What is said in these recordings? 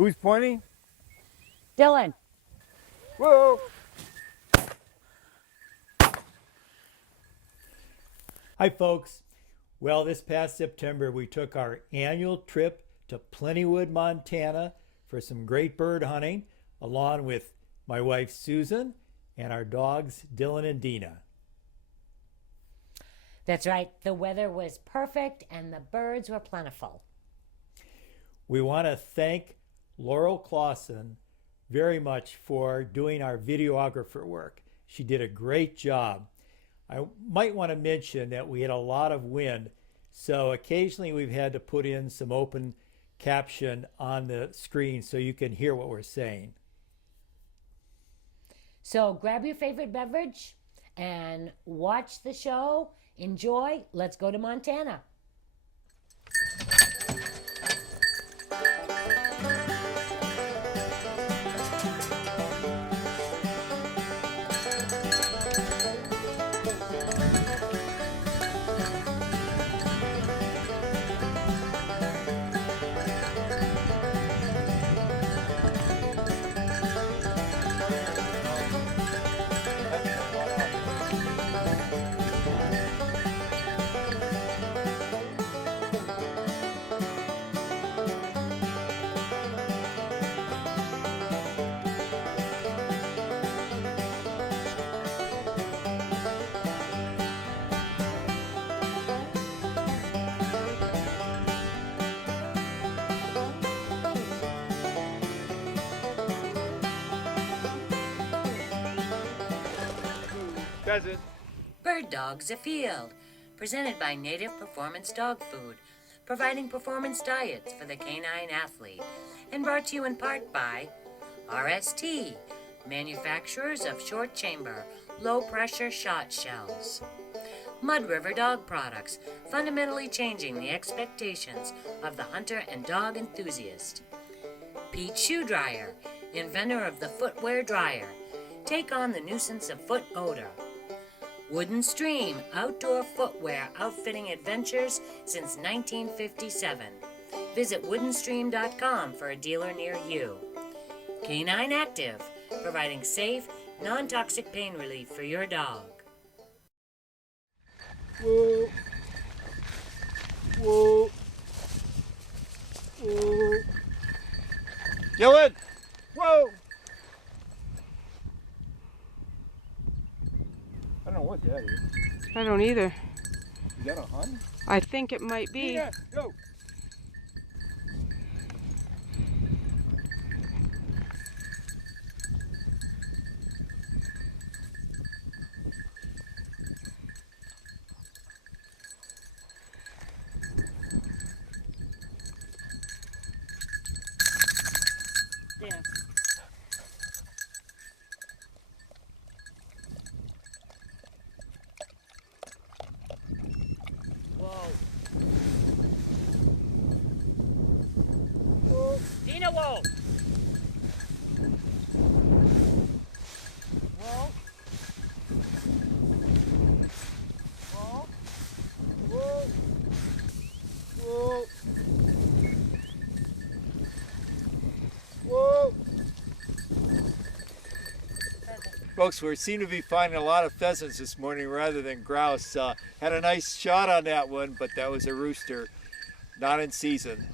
Who's pointing? Dillon. Whoa! Hi folks. Well, this past September we took our annual trip to Plentywood, Montana for some great bird hunting along with my wife Susan and our dogs Dillon and Dena. That's right. The weather was perfect and the birds were plentiful. We want to thank Laurel Clausen very much for doing our videographer work. She did a great job. I might want to mention that we had a lot of wind, so occasionally we've had to put in some open caption on the screen so you can hear what we're saying. So grab your favorite beverage and watch the show. Enjoy. Let's go to Montana. Pheasant. Bird Dogs Afield, presented by Native Performance Dog Food, providing performance diets for the canine athlete, and brought to you in part by RST, manufacturers of short chamber, low pressure shot shells. Mud River Dog Products, fundamentally changing the expectations of the hunter and dog enthusiast. Pete Shoe Dryer, inventor of the footwear dryer. Take on the nuisance of foot odor. Wooden Stream, outdoor footwear outfitting adventures since 1957. Visit woodenstream.com for a dealer near you. Canine Active, providing safe, non-toxic pain relief for your dog. Whoa. Whoa. Whoa. Dillon! Whoa! I don't know what that is. I don't either. Is that a hun? I think it might be. Yeah, go! Yeah. Dena, whoa! Whoa. Whoa. Whoa. Whoa. Whoa. Folks, we seem to be finding a lot of pheasants this morning rather than grouse. Had a nice shot on that one, but that was a rooster, not in season.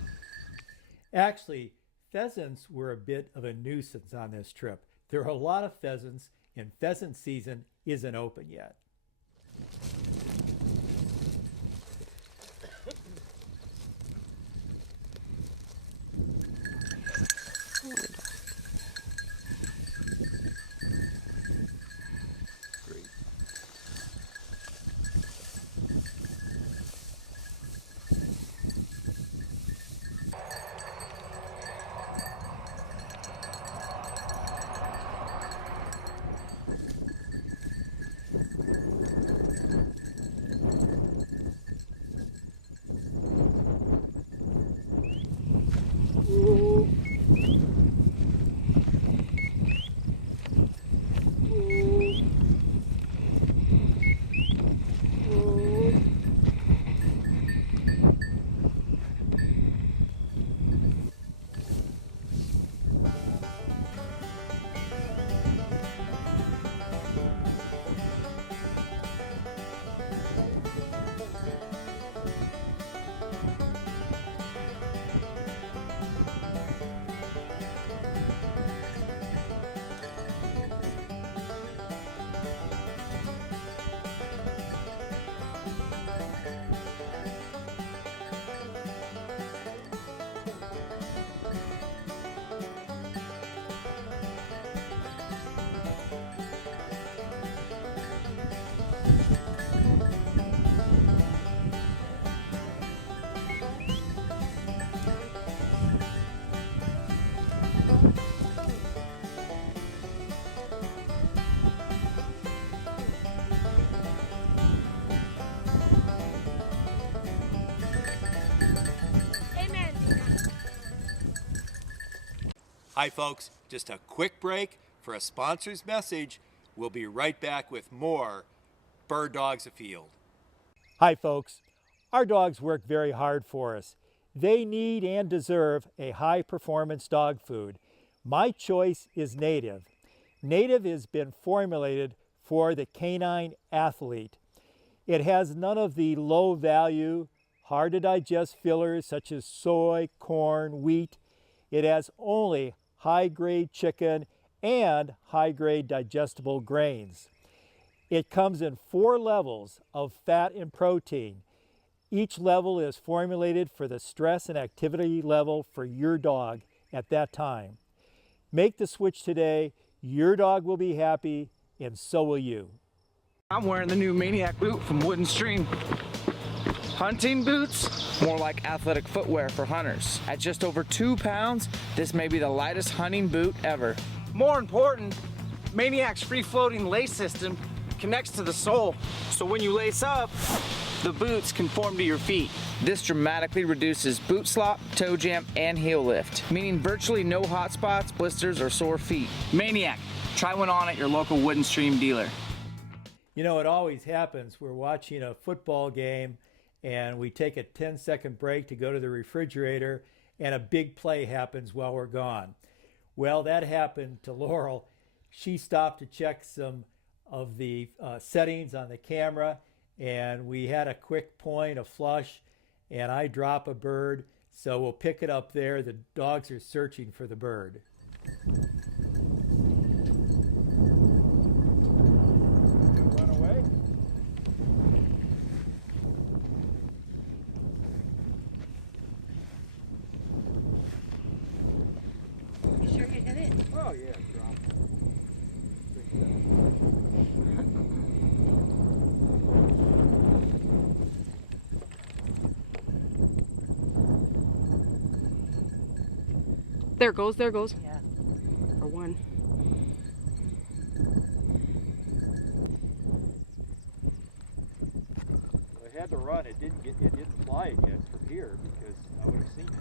Actually, pheasants were a bit of a nuisance on this trip. There are a lot of pheasants, and pheasant season isn't open yet. Hi folks, just a quick break for a sponsor's message. We'll be right back with more Bird Dogs Afield. Hi folks, our dogs work very hard for us. They need and deserve a high performance dog food. My choice is Native. Native has been formulated for the canine athlete. It has none of the low value, hard to digest fillers such as soy, corn, wheat. It has only high-grade chicken and high-grade digestible grains. It comes in 4 levels of fat and protein. Each level is formulated for the stress and activity level for your dog at that time. Make the switch today. Your dog will be happy, and so will you. I'm wearing the new Maniac boot from Wood and Stream. Hunting boots, more like athletic footwear for hunters. At just over 2 pounds, this may be the lightest hunting boot ever. More important, Maniac's free-floating lace system connects to the sole, so when you lace up, the boots conform to your feet. This dramatically reduces boot slop, toe jam, and heel lift, meaning virtually no hot spots, blisters, or sore feet. Maniac, try one on at your local Wood and Stream dealer. You know, it always happens. We're watching a football game and we take a 10-second break to go to the refrigerator and a big play happens while we're gone. Well, that happened to Laurel. She stopped to check some of the settings on the camera, and we had a quick point, a flush, and I drop a bird, so we'll pick it up there. The dogs are searching for the bird. Run away? You sure you hit it? Oh yeah, drop. There it goes, there it goes. Yeah. Or one. I had to run. It didn't fly again from here because I would have seen it.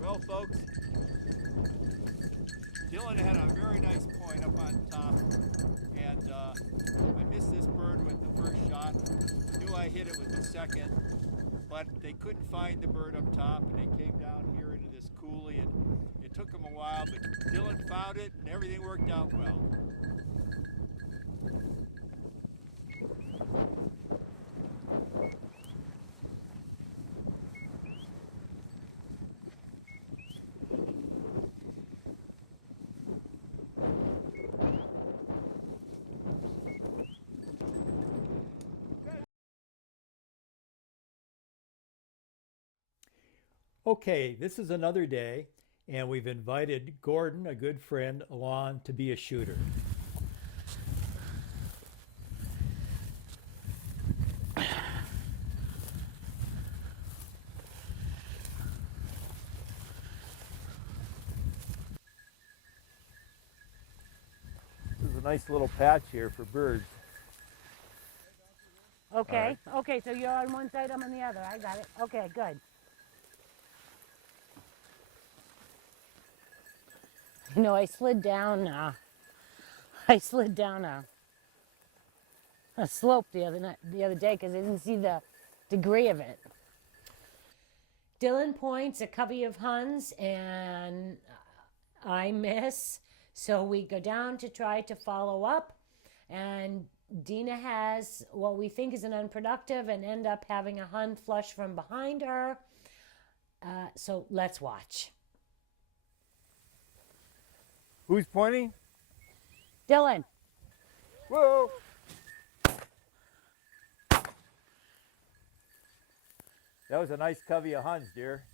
Well, folks, Dillon had a very nice point up on top, and I missed this bird with the first shot. Knew I hit it with the second, but they couldn't find the bird up top, and they came down here into this coulee, and it took them a while, but Dillon found it, and everything worked out well. Okay, this is another day, and we've invited Gordon, a good friend, along to be a shooter. This is a nice little patch here for birds. Okay, okay, so you're on one side, I'm on the other. I got it. Okay, good. You know, I slid down a slope the other day because I didn't see the degree of it. Dillon points a covey of Huns and I miss, so we go down to try to follow up, and Dena has what we think is an unproductive and end up having a Hun flush from behind her. So let's watch. Who's pointing? Dillon. Whoa! That was a nice covey of Huns, dear.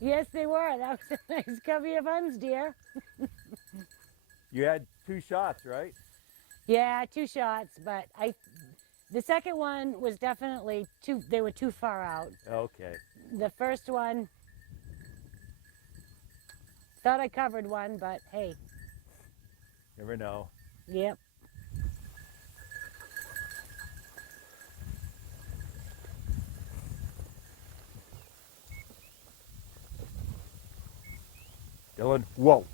Yes, they were. That was a nice covey of Huns, dear. You had 2 shots, right? Yeah, 2 shots, but the second one was definitely they were too far out. Okay. The first one, thought I covered one, but hey. Never know. Yep. Dillon, whoa.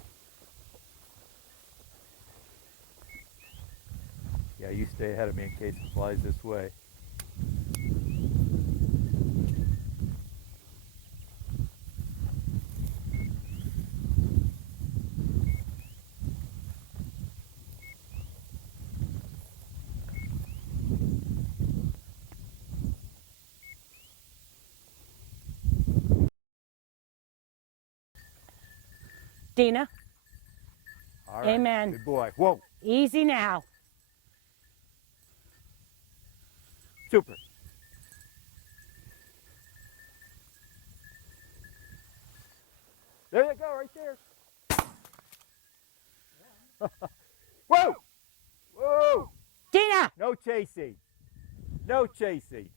Yeah, you stay ahead of me in case it flies this way. Dena. All right. Amen. Good boy. Whoa. Easy now. Super. There you go, right there. Whoa! Whoa! Dena! No chasing. No chasing.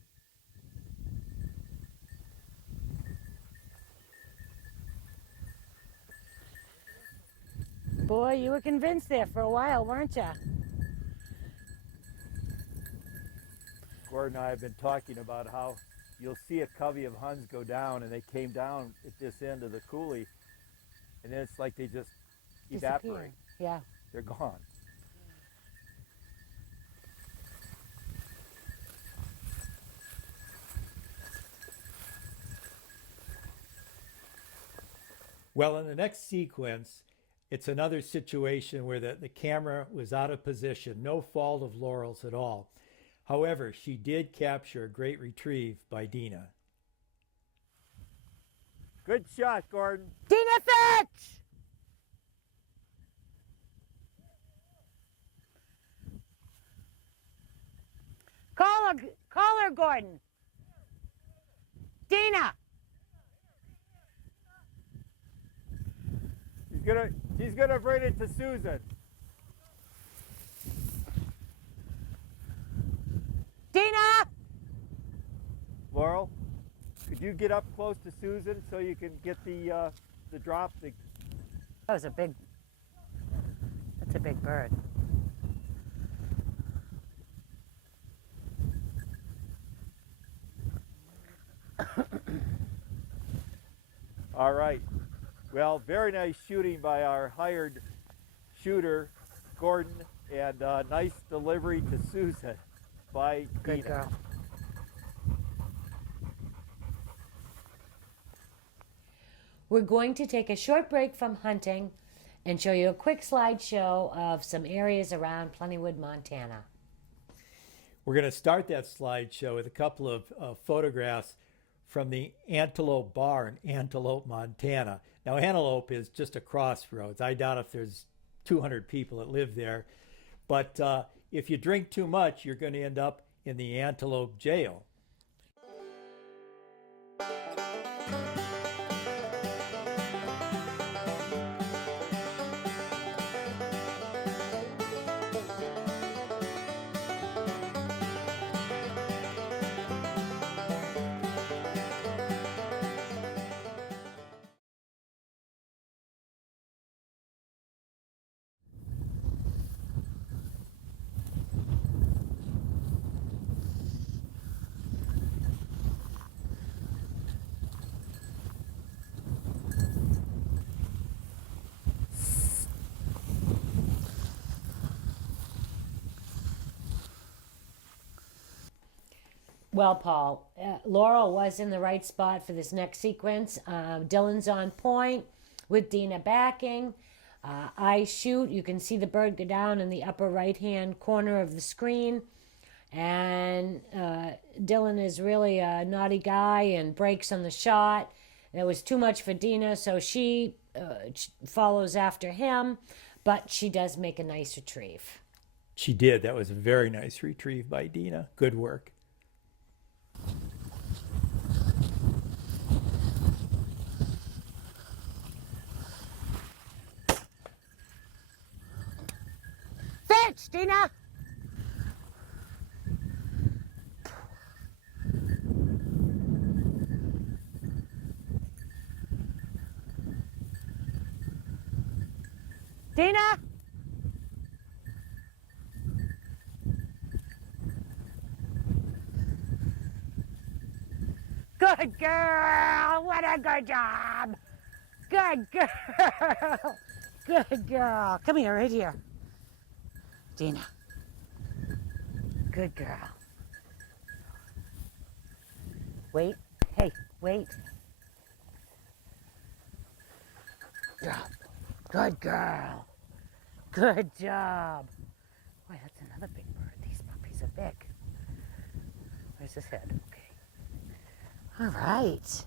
Boy, you were convinced there for a while, weren't you? Gordon and I have been talking about how you'll see a covey of Huns go down, and they came down at this end of the coulee, and then it's like they just evaporate. Yeah. They're gone. Well, in the next sequence, it's another situation where the camera was out of position, no fault of Laurel's at all. However, she did capture a great retrieve by Dena. Good shot, Gordon. Dena fetch! Call her, Gordon. Dena! He's gonna bring it to Susan. Dena! Laurel, could you get up close to Susan so you can get the drop? That's a big bird. All right. Well, very nice shooting by our hired shooter, Gordon, and nice delivery to Susan by Good Dena. girl. We're going to take a short break from hunting and show you a quick slideshow of some areas around Plentywood, Montana. We're going to start that slideshow with a couple of photographs from the Antelope Bar in Antelope, Montana. Now, Antelope is just a crossroads. I doubt if there's 200 people that live there. But if you drink too much, you're going to end up in the Antelope jail. Well, Paul, Laurel was in the right spot for this next sequence. Dillon's on point with Dena backing. I shoot. You can see the bird go down in the upper right-hand corner of the screen. And Dillon is really a naughty guy and breaks on the shot. It was too much for Dena, so she follows after him, but she does make a nice retrieve. She did. That was a very nice retrieve by Dena. Good work. Fetch, Dena! Dena! Good girl! What a good job! Good girl! Good girl! Come here, right here. Dena. Good girl. Wait. Hey, wait. Girl. Good girl. Good job. Boy, that's another big bird. These puppies are big. Where's his head? Okay. All right.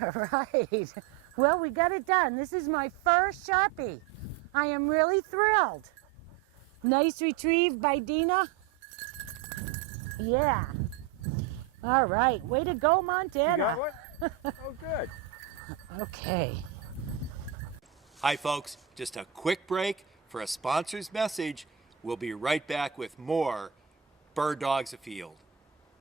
All right. Well, we got it done. This is my first Sharpie. I am really thrilled. Nice retrieve by Dena. Yeah. All right. Way to go, Montana. You got one? Oh, good. Okay. Hi, folks. Just a quick break for a sponsor's message. We'll be right back with more Bird Dogs Afield.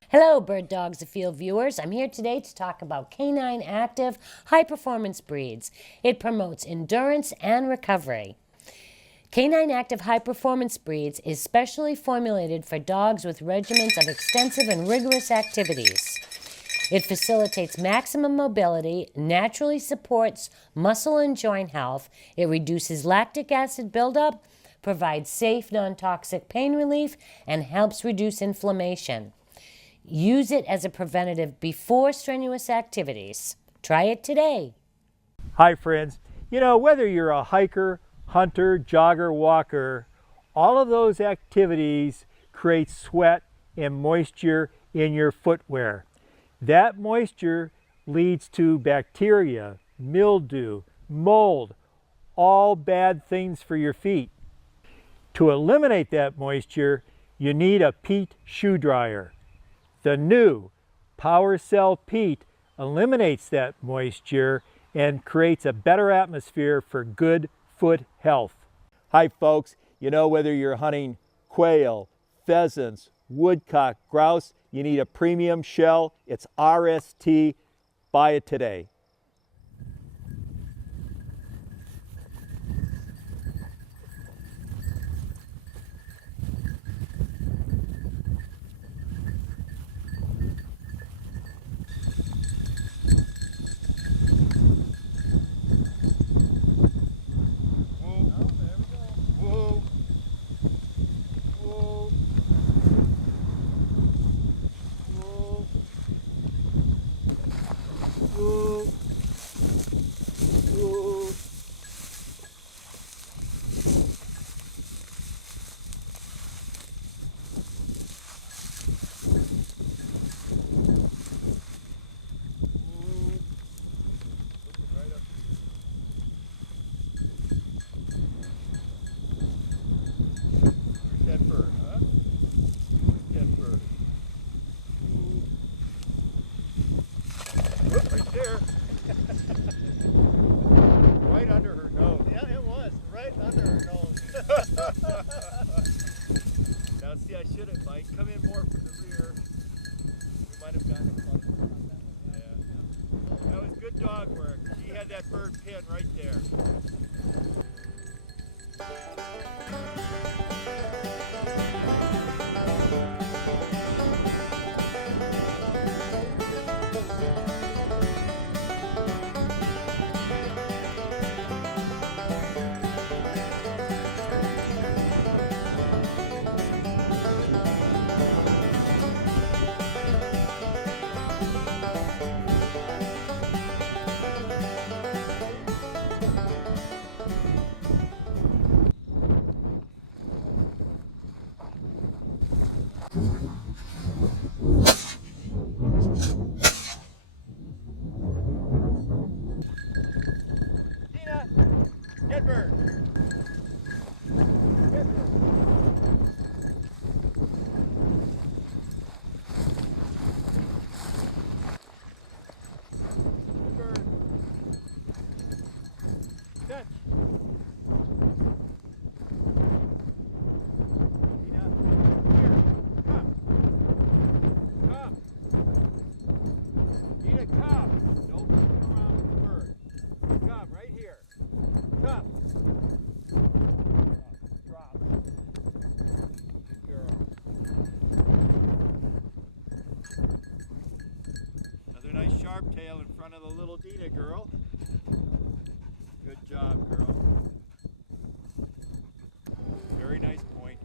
Hello, Bird Dogs Afield viewers. I'm here today to talk about canine active high-performance breeds. It promotes endurance and recovery. Canine active high-performance breeds is specially formulated for dogs with regimens of extensive and rigorous activities. It facilitates maximum mobility, naturally supports muscle and joint health, it reduces lactic acid buildup, provides safe, non-toxic pain relief, and helps reduce inflammation. Use it as a preventative before strenuous activities. Try it today. Hi, friends. You know, whether you're a hiker, hunter, jogger, walker, all of those activities create sweat and moisture in your footwear. That moisture leads to bacteria, mildew, mold, all bad things for your feet. To eliminate that moisture, you need a peat shoe dryer. The new PowerCell Peat eliminates that moisture and creates a better atmosphere for good foot health. Hi, folks. You know, whether you're hunting quail, pheasants, woodcock, grouse, you need a premium shell. It's RST. Buy it today. Right under her nose. Yeah, it was. Right under her nose. Now, see, I should have, Mike. Come in more from the rear. We might have gotten a club. Yeah. That was good dog work. She had that bird pinned right there. tail in front of the little Dena girl. Good job, girl. Very nice point.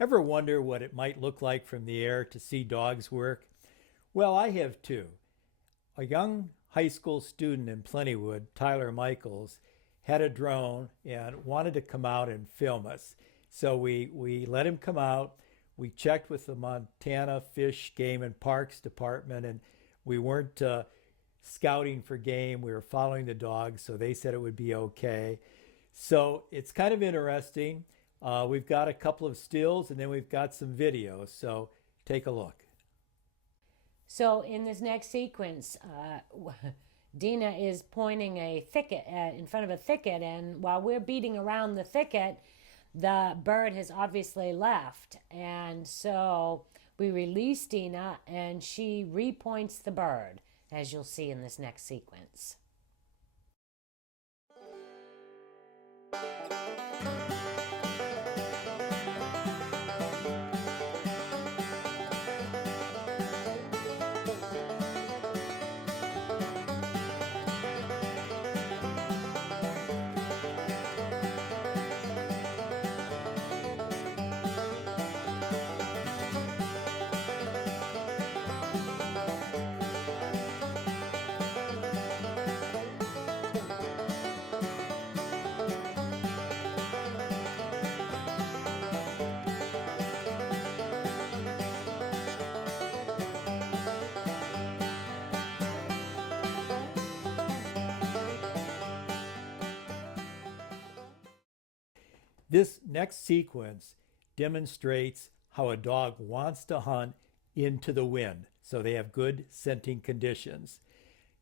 Ever wonder what it might look like from the air to see dogs work? Well, I have too. A young high school student in Plentywood, Tyler Michaels, had a drone and wanted to come out and film us. So we let him come out. We checked with the Montana Fish, Game and Parks Department, and we weren't scouting for game. We were following the dogs, so they said it would be okay. So it's kind of interesting. We've got a couple of stills and then we've got some video, so take a look. So in this next sequence, Dena is pointing a thicket in front of a thicket, and while we're beating around the thicket, the bird has obviously left. And so we release Dena and she repoints the bird, as you'll see in this next sequence. This next sequence demonstrates how a dog wants to hunt into the wind, so they have good scenting conditions.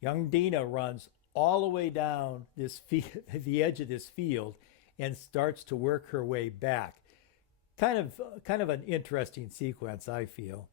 Young Dena runs all the way down the edge of this field and starts to work her way back. Kind of an interesting sequence, I feel.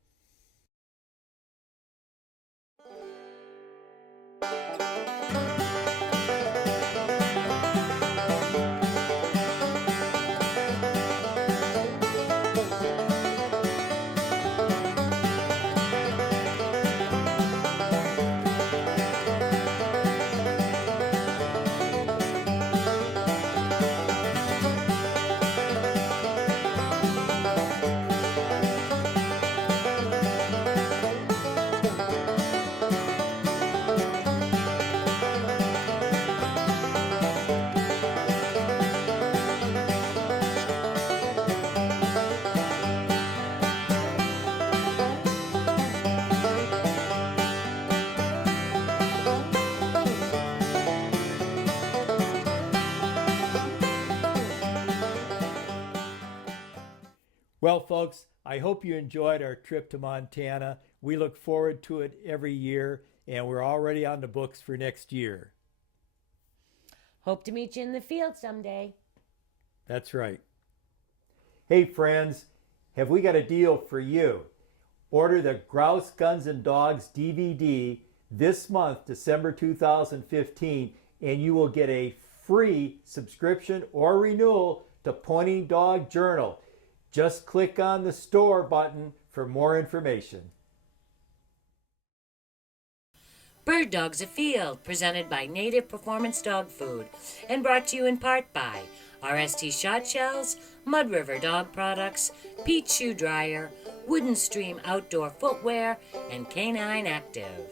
Well, folks, I hope you enjoyed our trip to Montana. We look forward to it every year, and we're already on the books for next year. Hope to meet you in the field someday. That's right. Hey, friends, have we got a deal for you? Order the Grouse, Guns, and Dogs DVD this month, December 2015, and you will get a free subscription or renewal to Pointing Dog Journal. Just click on the store button for more information. Bird Dogs Afield, presented by Native Performance Dog Food, and brought to you in part by RST Shot Shells, Mud River Dog Products, Pete Shoe Dryer, Wooden Stream Outdoor Footwear, and Canine Active.